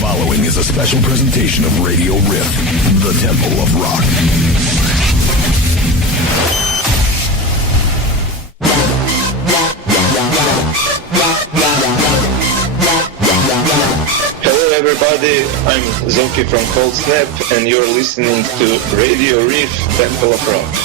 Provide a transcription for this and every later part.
following is a special presentation of Radio Riff, the Temple of Rock. Hello everybody, I'm Zoki from Coldsnap and you're listening to Radio Riff, Temple of Rock.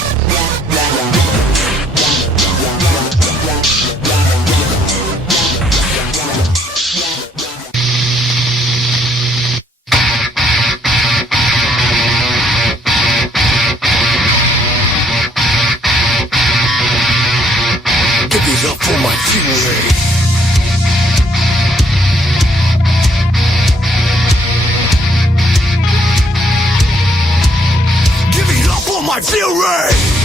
Up for my fury. Give it up for my fury.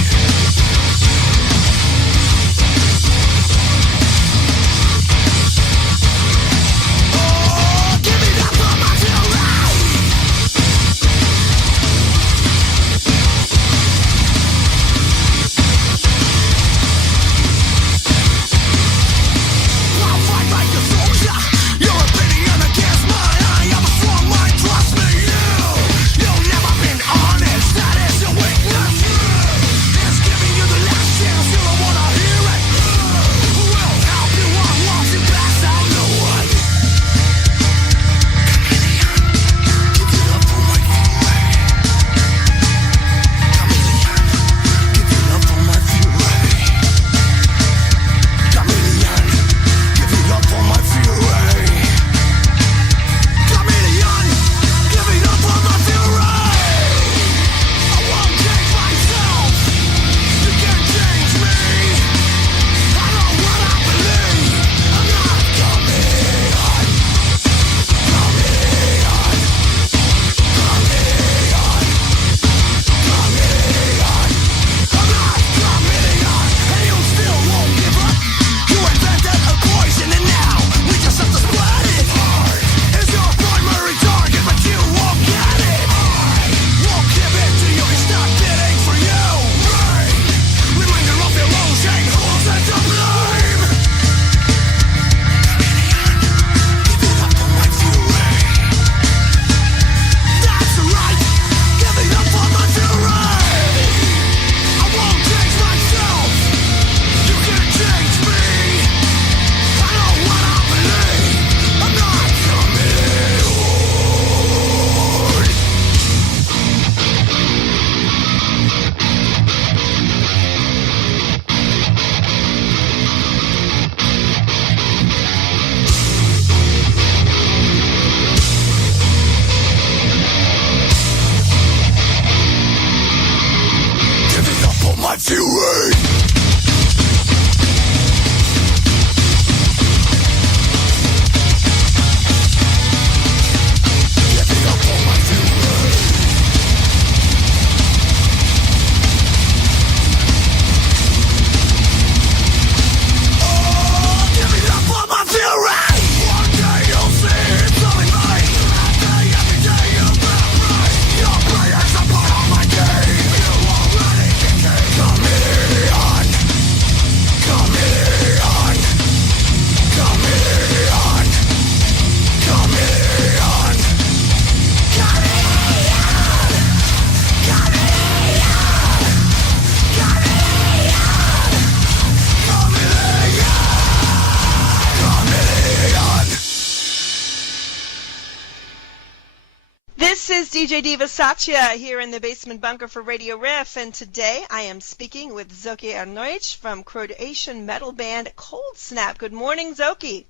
DJ Diva Satya here in the basement bunker for Radio Riff, and today I am speaking with Zoki Ernoic from Croatian metal band Coldsnap. Good morning, Zoki.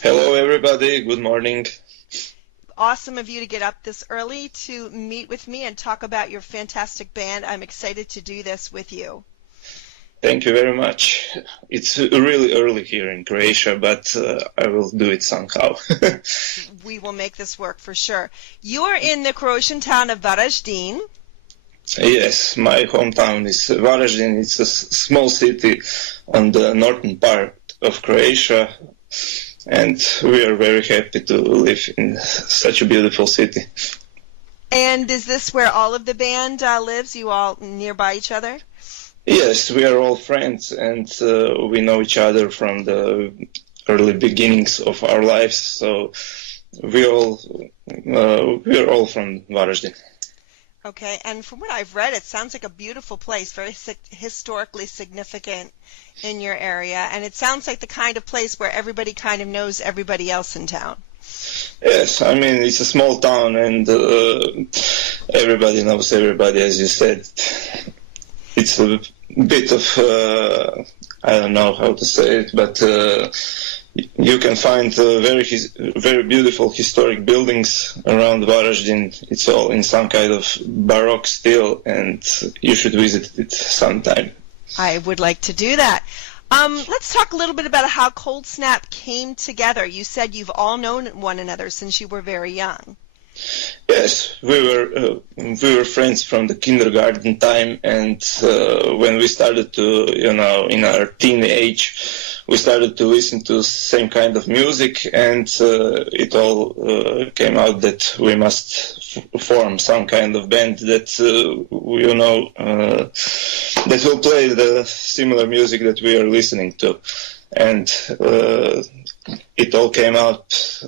Hello everybody, good morning. Awesome of you to get up this early to meet with me and talk about your fantastic band. I'm excited to do this with you. Thank you very much. It's really early here in Croatia, but I will do it somehow. We will make this work for sure. You are in the Croatian town of Varazdin. Yes, my hometown is Varazdin. It's a small city on the northern part of Croatia, and we are very happy to live in such a beautiful city. And is this where all of the band lives? You all nearby each other? Yes, we are all friends, and we know each other from the early beginnings of our lives, so we all we're all from Varazdin. Okay, and from what I've read, it sounds like a beautiful place, very historically significant in your area, and it sounds like the kind of place where everybody kind of knows everybody else in town. Yes, I mean, it's a small town, and everybody knows everybody, as you said. It's a bit of, I don't know how to say it, but you can find very beautiful historic buildings around Varazdin. It's all in some kind of Baroque style, and you should visit it sometime. I would like to do that. Let's talk a little bit about how Coldsnap came together. You said you've all known one another since you were very young. Yes, we were friends from the kindergarten time, and when we started to, in our teenage, we started to listen to same kind of music, and it all came out that we must form some kind of band that that will play the similar music that we are listening to, and it all came out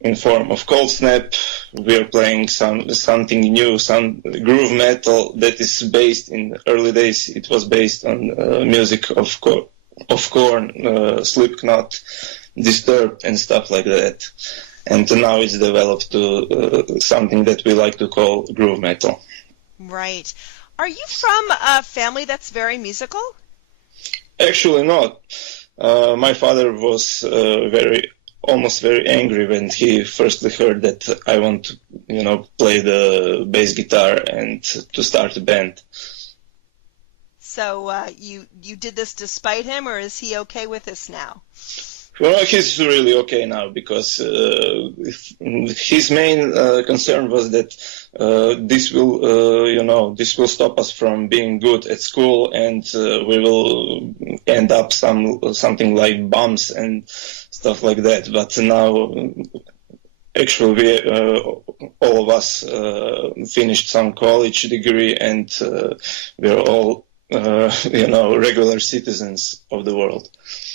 in form of Coldsnap. We are playing something new, some groove metal that is based in early days. It was based on music of Korn, Slipknot, Disturbed, and stuff like that. And now it's developed to something that we like to call groove metal. Right. Are you from a family that's very musical? Actually, not. My father was almost very angry when he firstly heard that I want to, play the bass guitar and to start a band. So you did this despite him, or is he okay with this now? Well, he's really okay now, because his main concern was that this will stop us from being good at school, and we will end up something like bums and stuff like that. But now, actually, all of us finished some college degree, and we're all regular citizens of the world.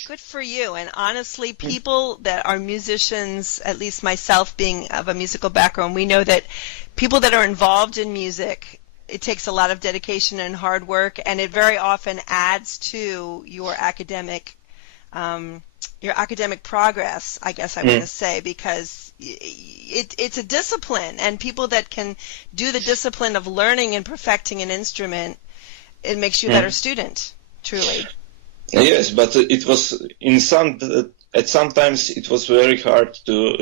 Good for you. And honestly, people that are musicians, at least myself being of a musical background, we know that people that are involved in music, it takes a lot of dedication and hard work, and it very often adds to your academic progress, I guess I want to say, because it's a discipline, and people that can do the discipline of learning and perfecting an instrument, it makes you a better student, truly. Yes, but it was at sometimes it was very hard to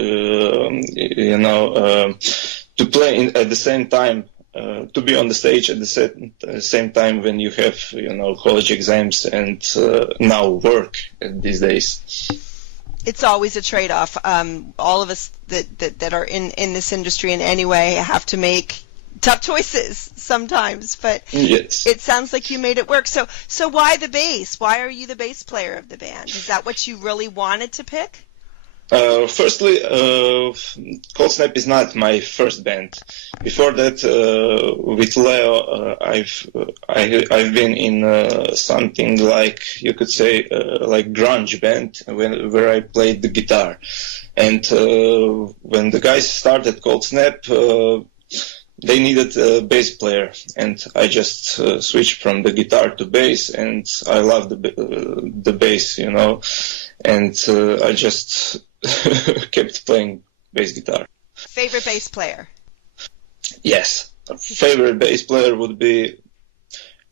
to play at the same time, to be on the stage at the same time when you have college exams and now work these days. It's always a trade-off. All of us that are in this industry in any way have to make tough choices sometimes, but yes. It sounds like you made it work. So why the bass? Why are you the bass player of the band? Is that what you really wanted to pick? Firstly, Coldsnap is not my first band. Before that, with Leo, I've been in something like, you could say, like grunge band where I played the guitar. And when the guys started Coldsnap, they needed a bass player, and I just switched from the guitar to bass, and I love the bass, and I just kept playing bass guitar. Favorite bass player? Yes. Favorite bass player would be,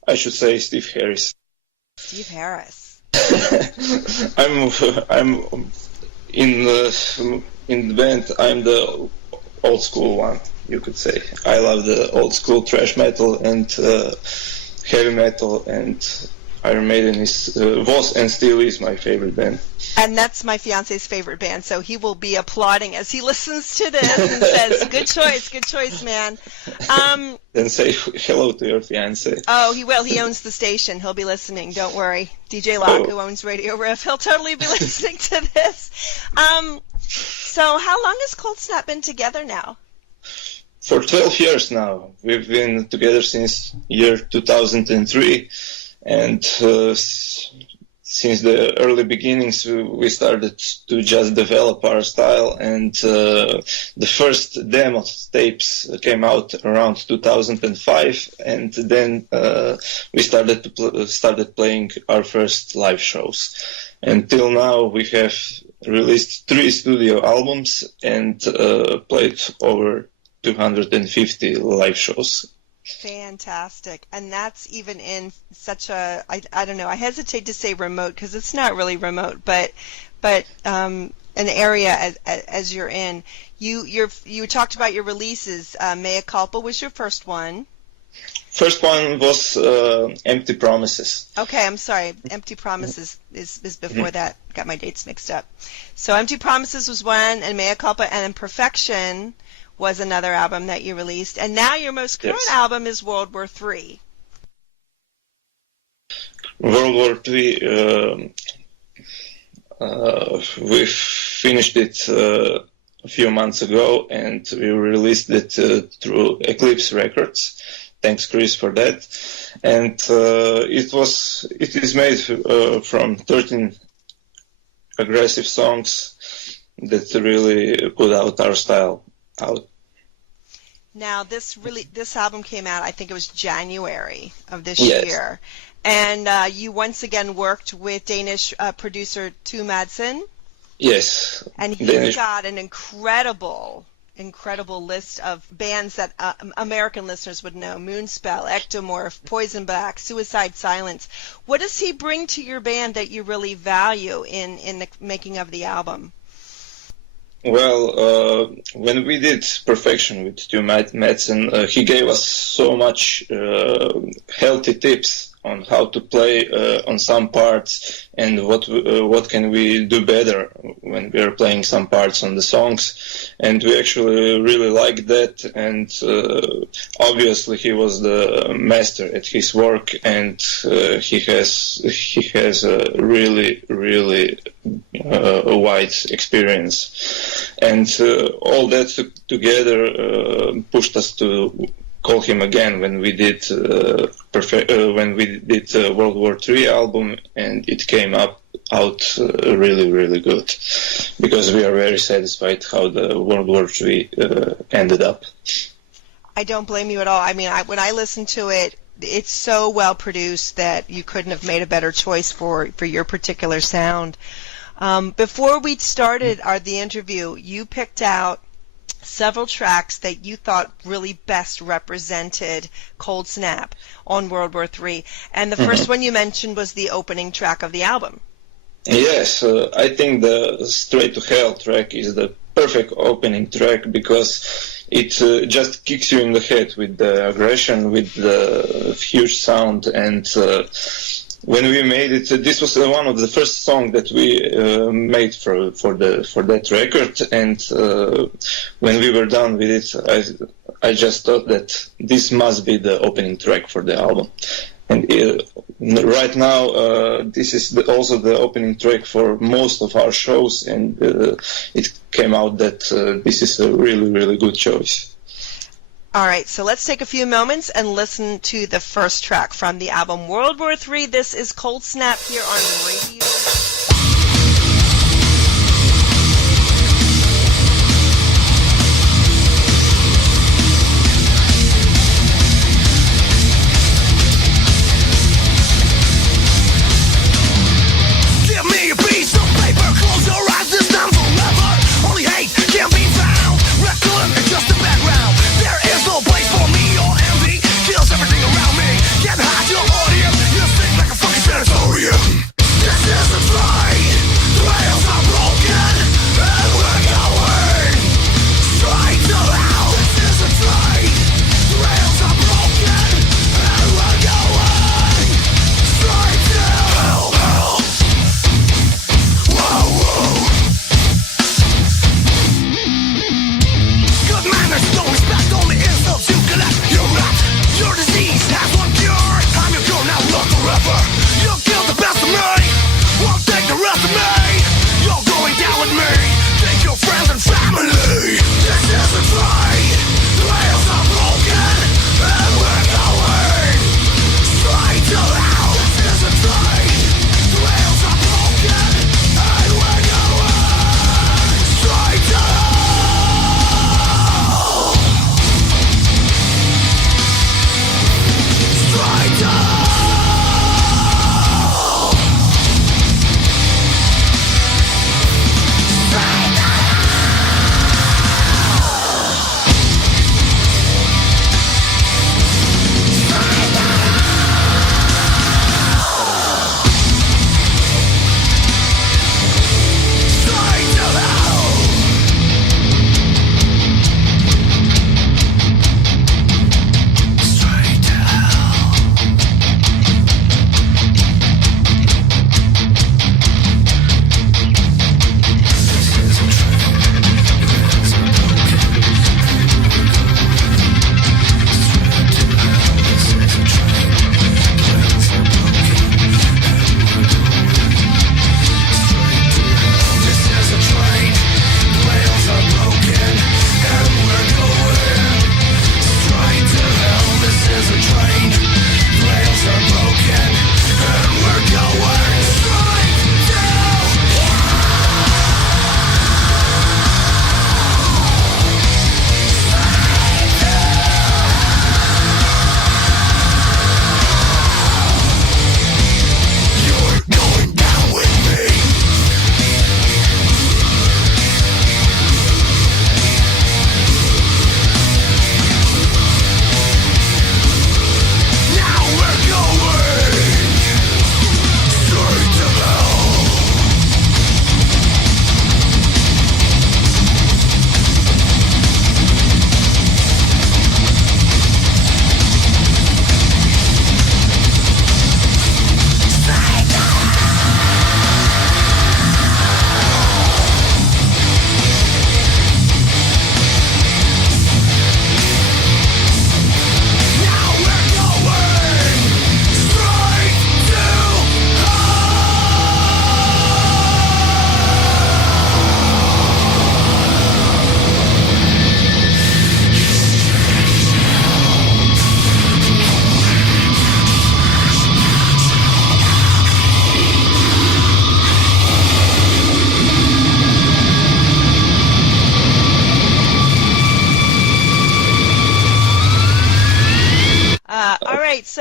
I should say, Steve Harris. Steve Harris. I'm in the band, I'm the old school one, you could say. I love the old school thrash metal and heavy metal, and Iron Maiden was and still is my favorite band. And that's my fiance's favorite band, so he will be applauding as he listens to this and says, good choice, man. Then say hello to your fiance. Oh, he will. He owns the station. He'll be listening. Don't worry. DJ Locke, who owns Radio Riff, he'll totally be listening to this. So how long has Coldsnap been together now? For 12 years now. We've been together since year 2003, and since the early beginnings, we started to just develop our style, and the first demo tapes came out around 2005, and then we started playing our first live shows. Until now, we have released 3 studio albums and played over 250 live shows. Fantastic. And that's even in such a, I don't know, I hesitate to say remote because it's not really remote, but an area as you're in. You talked about your releases. Mea Culpa was your first one. First one was Empty Promises. Okay, I'm sorry. Empty Promises is before that. Got my dates mixed up. So Empty Promises was one, and Mea Culpa, and Imperfection was another album that you released. And now your most current album is World War III. World War III, we finished it a few months ago, and we released it through Eclipse Records. Thanks, Chris, for that. And it is made from 13 aggressive songs that really put out our style out. Now, this album came out, I think it was January of this year. And you once again worked with Danish producer Tu Madsen. Yes. And he's got an incredible list of bands that American listeners would know: Moonspell, Ektomorf, Poison Black, Suicide Silence. What does he bring to your band that you really value in the making of the album? Well, when we did Perfection with Stu Madsen, he gave us so much healthy tips on how to play on some parts and what can we do better when we are playing some parts on the songs. And we actually really liked that, and obviously he was the master at his work, and he has a really wide experience, and all that together pushed us to call him again when we did World War III album, and it came out really good, because we are very satisfied how the World War III ended up. I don't blame you at all. I mean, when I listen to it, it's so well produced that you couldn't have made a better choice for your particular sound. Before we started the interview, you picked out several tracks that you thought really best represented Coldsnap on World War III. And the first one you mentioned was the opening track of the album. Yes, I think the Straight to Hell track is the perfect opening track, because it just kicks you in the head with the aggression, with the huge sound, and when we made it, this was one of the first songs that we made for that record, and when we were done with it, I just thought that this must be the opening track for the album. And right now, this is also the opening track for most of our shows, and it came out that this is a really good choice. All right, so let's take a few moments and listen to the first track from the album World War III. This is Coldsnap here on Radio. Give me a piece of paper, close your eyes, this time forever. Only hate can be found, record just the background. There is no place for me or envy, kills everything around me. Can't hide your audience, you think like a fucking sanatorium. This is a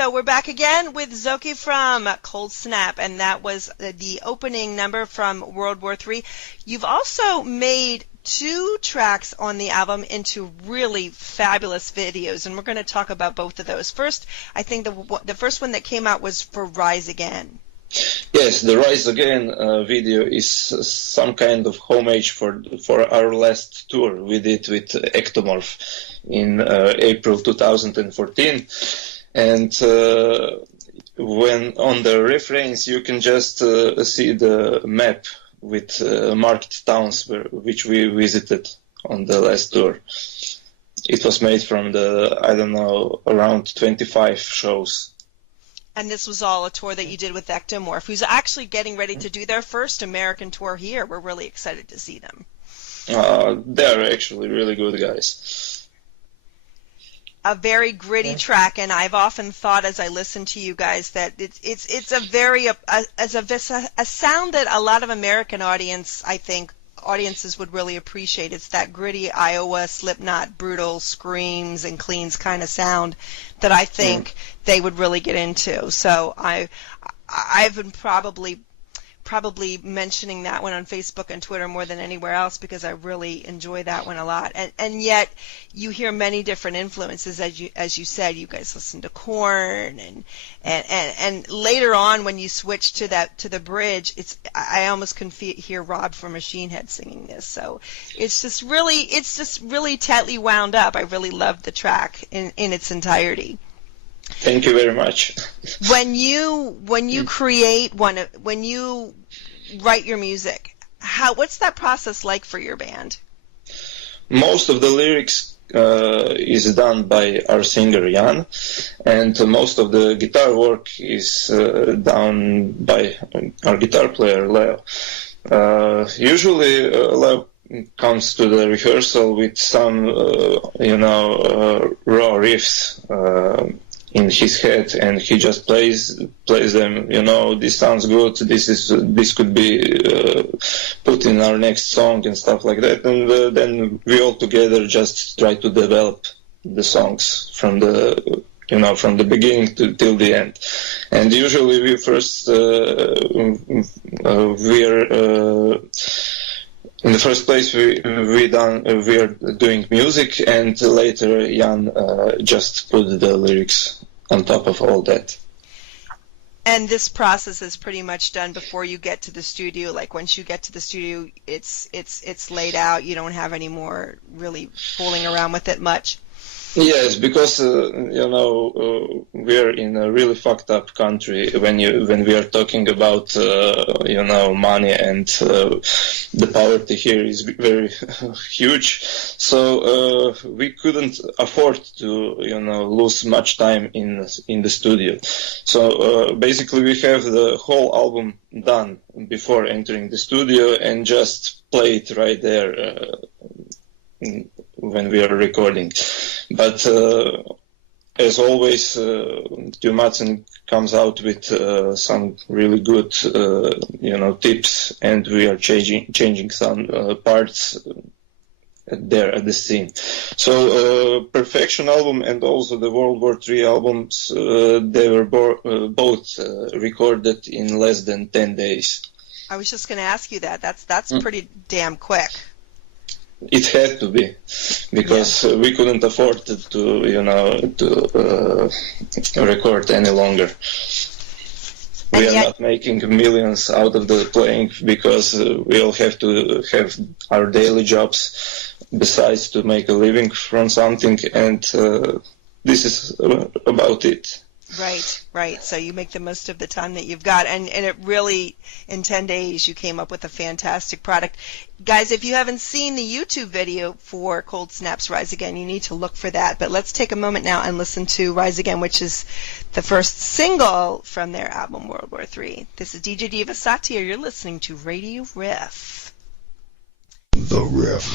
So we're back again with Zoki from Coldsnap, and that was the opening number from World War III. You've also made 2 tracks on the album into really fabulous videos, and we're going to talk about both of those. First, I think the first one that came out was for Rise Again. Yes, the Rise Again video is some kind of homage for our last tour we did with Ektomorf in April 2014. And when on the refrains you can just see the map with marked towns which we visited on the last tour. It was made from around 25 shows. And this was all a tour that you did with Ektomorf, who's actually getting ready to do their first American tour here. We're really excited to see them. They're actually really good guys. A very gritty track, and I've often thought as I listen to you guys that it's a very a sound that a lot of American audiences would really appreciate. It's that gritty Iowa Slipknot brutal screams and cleans kind of sound that I think they would really get into. So I've been probably mentioning that one on Facebook and Twitter more than anywhere else because I really enjoy that one a lot. And yet you hear many different influences, as you said. You guys listen to Korn and later on when you switch to the bridge, I almost can hear Rob from Machine Head singing this. So it's just really tightly wound up. I really loved the track in its entirety. Thank you very much. When you create when you write your music, what's that process like for your band? Most of the lyrics is done by our singer Jan, and most of the guitar work is done by our guitar player Leo. Usually Leo comes to the rehearsal with some raw riffs in his head, and he just plays them. This sounds good. This could be put in our next song and stuff like that. And then we all together just try to develop the songs from the beginning till the end. And usually we first in the first place, we are doing music, and later Jan just put the lyrics on top of all that. And this process is pretty much done before you get to the studio. Like once you get to the studio, it's laid out. You don't have any more really fooling around with it much. Yes, because we are in a really fucked up country when we are talking about money, and the poverty here is very huge. So we couldn't afford to lose much time in the studio. So basically we have the whole album done before entering the studio and just play it right there when we are recording. But as always, Tumatsin comes out with some really good tips, and we are changing some parts there at the scene. So Perfection album and also the World War III albums, they were both recorded in less than 10 days. I was just going to ask you that. That's pretty damn quick. It had to be, because we couldn't afford to record any longer. We are not making millions out of the playing, because we all have to have our daily jobs besides to make a living from something, and this is about it. Right. So you make the most of the time that you've got, and it really, in 10 days, you came up with a fantastic product. Guys, if you haven't seen the YouTube video for Coldsnap's Rise Again, you need to look for that. But let's take a moment now and listen to Rise Again, which is the first single from their album World War III. This is DJ Diva Satya. You're listening to Radio Riff. The Riff.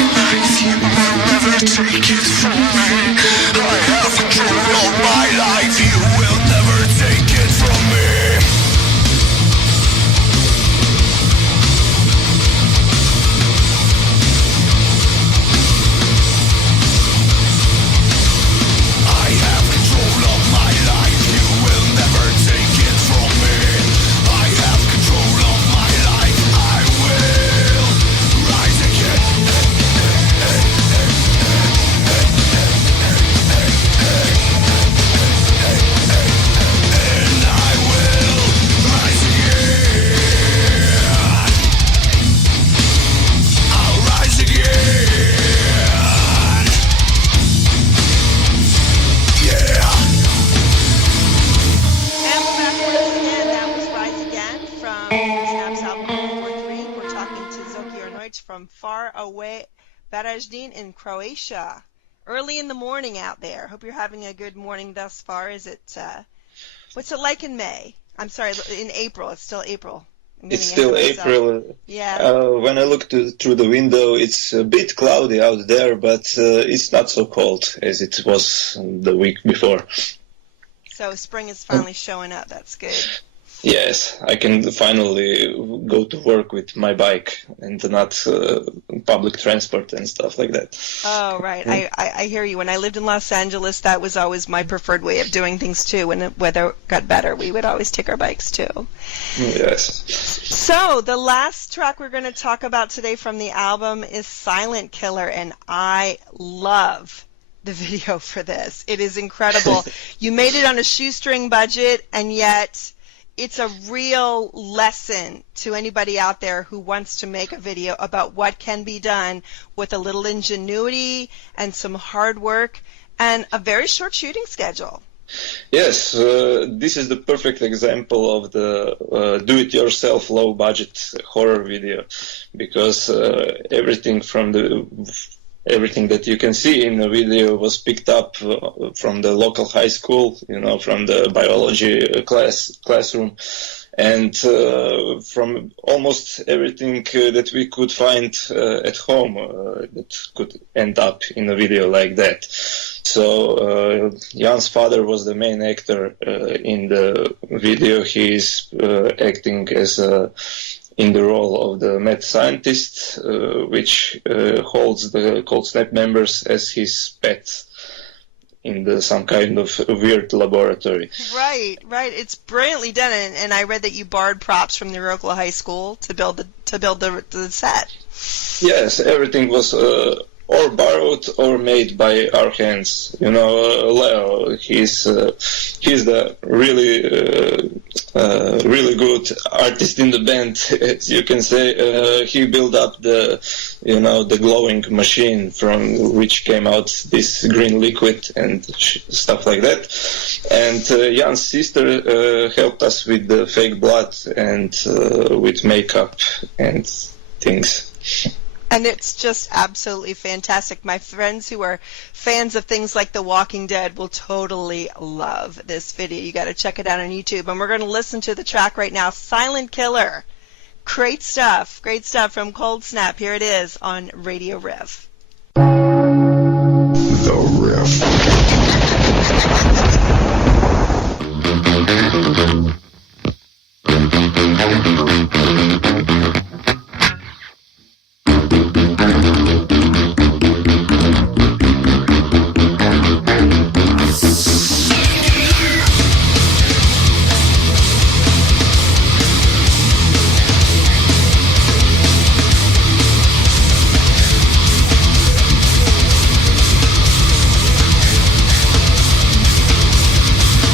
life, you will never take it from me. I have control of my life, you will never take it from me. I have control of my life, you will never take it from me. I have control of my life, I will rise again. And I will rise again. I'll rise again. Yeah. And we're back once again. That was Rise Again from Snap's album 443. We're talking to Zoki Ernoic from far away Varazdin in Croatia. Early in the morning out there. Hope you're having a good morning thus far. Is it, what's it like in May? I'm sorry, in April. It's still April. I'm getting It's still ahead of myself. April. Yeah. When I look through the window, it's a bit cloudy out there, but it's not so cold as it was the week before. So spring is finally showing up. That's good. Yes, I can finally go to work with my bike and not public transport and stuff like that. Oh, right. I hear you. When I lived in Los Angeles, that was always my preferred way of doing things, too. When the weather got better, we would always take our bikes, too. Yes. So the last track we're going to talk about today from the album is Silent Killer, and I love the video for this. It is incredible. You made it on a shoestring budget, and yet it's a real lesson to anybody out there who wants to make a video about what can be done with a little ingenuity and some hard work and a very short shooting schedule. Yes, this is the perfect example of the do-it-yourself low-budget horror video, because everything that you can see in the video was picked up from the local high school, from the biology classroom, and from almost everything that we could find at home that could end up in a video like that. So Jan's father was the main actor in the video. He is acting as in the role of the mad scientist, which holds the Coldsnap members as his pets in some kind of weird laboratory. Right. It's brilliantly done, and I read that you borrowed props from the local high school to build the set. Yes, everything was or borrowed or made by our hands. Leo, he's the really good artist in the band, as you can say. He built up the glowing machine from which came out this green liquid and stuff like that. And Jan's sister helped us with the fake blood and with makeup and things. And it's just absolutely fantastic. My friends who are fans of things like The Walking Dead will totally love this video. You got to check it out on YouTube. And we're going to listen to the track right now, Silent Killer. Great stuff from Coldsnap. Here it is on Radio Riff. The Riff.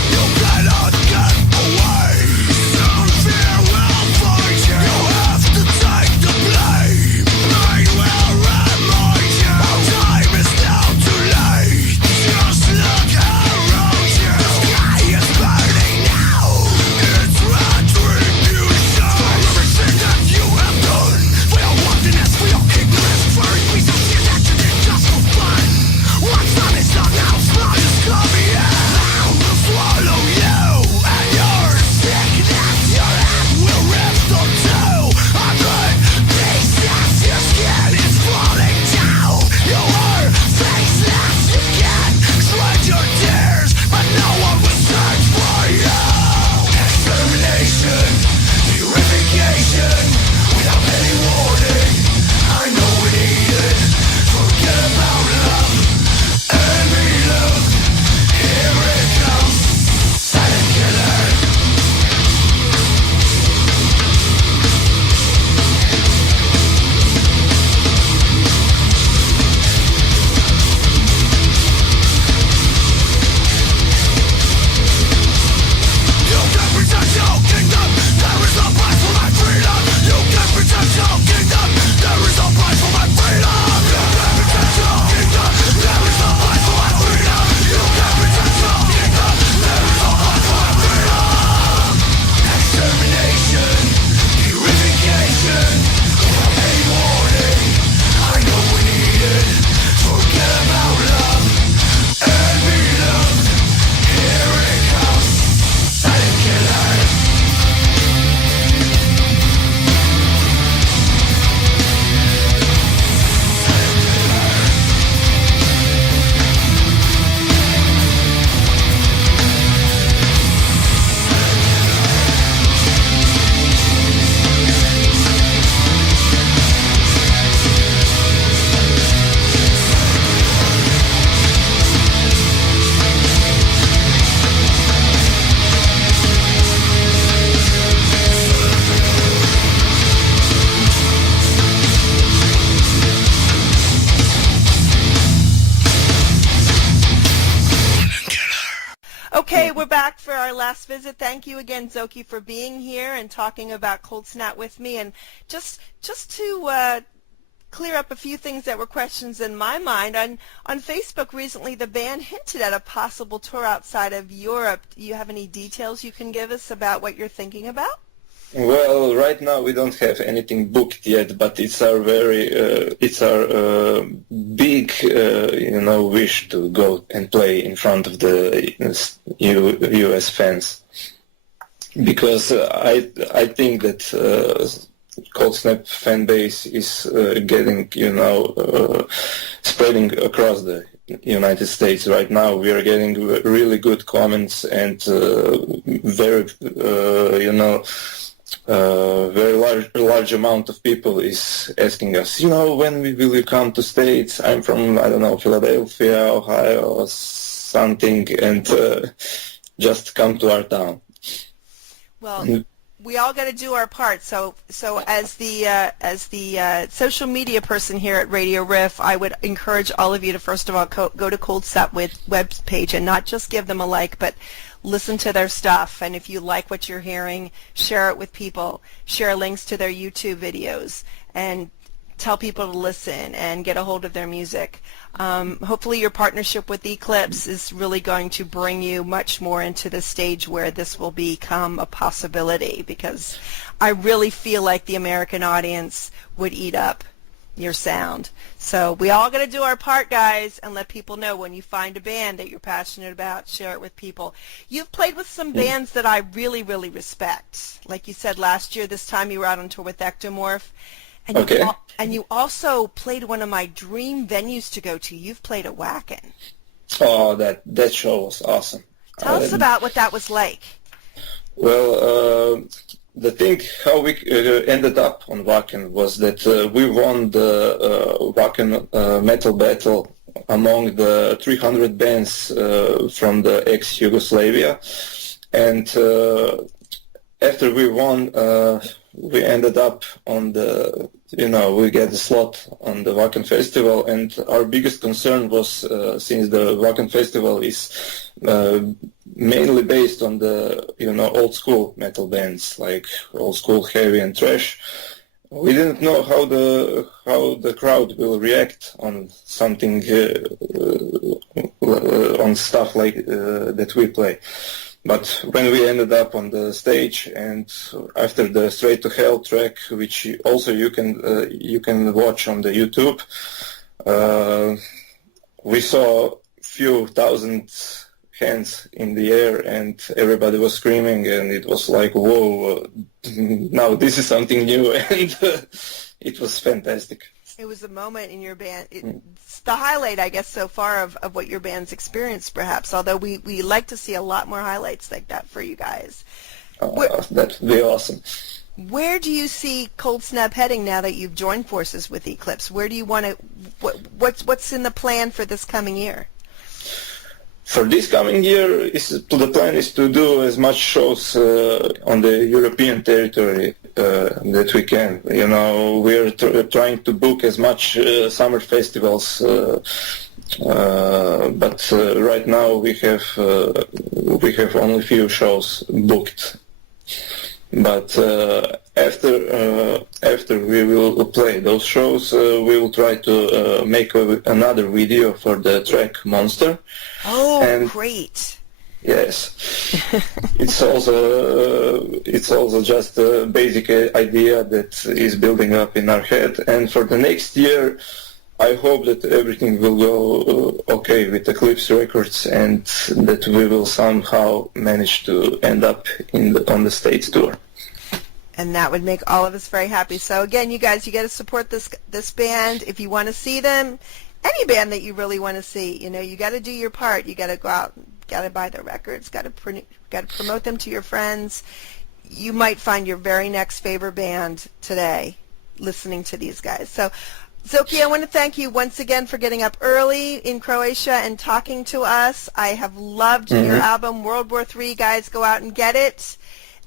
You cannot get away. Okay, we're back for our last visit. Thank you again, Zoki, for being here and talking about Coldsnap with me. And just to clear up a few things that were questions in my mind, on Facebook recently, the band hinted at a possible tour outside of Europe. Do you have any details you can give us about what you're thinking about? Well, right now we don't have anything booked yet, but it's our big, wish to go and play in front of the U.S. fans, because I think that Coldsnap fan base is getting, spreading across the United States right now. We are getting really good comments and very, very large amount of people is asking us, when will you come to States? I'm from, Philadelphia, Ohio, or something, and just come to our town. Well, we all got to do our part. So as the social media person here at Radio Riff, I would encourage all of you to first of all go to Coldsnap web page and not just give them a like, but listen to their stuff. And if you like what you're hearing, share it with people. Share links to their YouTube videos and tell people to listen and get a hold of their music. Hopefully your partnership with Eclipse is really going to bring you much more into the stage where this will become a possibility, because I really feel like the American audience would eat up your sound. So we all got to do our part, guys, and let people know when you find a band that you're passionate about, share it with people. You've played with some bands that I really, really respect. Like you said, last year, this time you were out on tour with Ektomorf. And okay. You also played one of my dream venues to go to. You've played at Wacken. Oh, that show was awesome. Tell us about what that was like. Well, the thing how we ended up on Wacken was that we won the Wacken Metal Battle among the 300 bands from the ex-Yugoslavia. And after we won, we ended up on the, we get the slot on the Wacken Festival, and our biggest concern was, since the Wacken Festival is mainly based on the, old school metal bands, like old school heavy and thrash, we didn't know how the crowd will react on something, on stuff like that we play. But when we ended up on the stage, and after the Straight to Hell track, which also you can watch on the YouTube, we saw few thousand hands in the air, and everybody was screaming, and it was like, whoa, now this is something new, and it was fantastic. It was a moment in your band. It's the highlight, I guess, so far of what your band's experienced, perhaps, although we like to see a lot more highlights like that for you guys. That would be awesome. Where do you see Coldsnap heading now that you've joined forces with Eclipse? Where do you want to, what's in the plan for this coming year? For this coming year, the plan is to do as much shows on the European territory that we can. We're trying to book as much summer festivals, but right now we have only few shows booked. But after we will play those shows, we will try to make another video for the track Monster. Oh, and great! Yes, it's also just a basic idea that is building up in our head. And for the next year, I hope that everything will go okay with Eclipse Records, and that we will somehow manage to end up on the States tour. And that would make all of us very happy. So again, you guys, you got to support this band. If you want to see them, any band that you really want to see, you got to do your part. You got to go out, got to buy their records, got to promote them to your friends. You might find your very next favorite band today listening to these guys. So, Zoki, I want to thank you once again for getting up early in Croatia and talking to us. I have loved your album, World War III. Guys, go out and get it.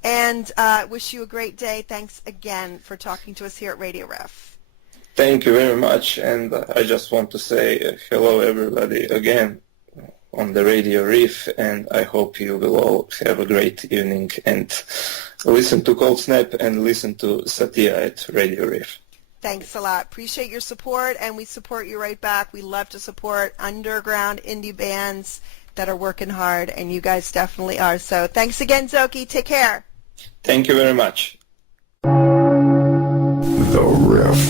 And wish you a great day. Thanks again for talking to us here at Radio Ref. Thank you very much. And I just want to say hello, everybody, again. on the Radio Riff, and I hope you will all have a great evening and listen to Coldsnap and listen to Satya at Radio Riff. Thanks a lot. Appreciate your support, and we support you right back. We love to support underground indie bands that are working hard, and you guys definitely are. So thanks again, Zoki. Take care. Thank you very much. The Riff.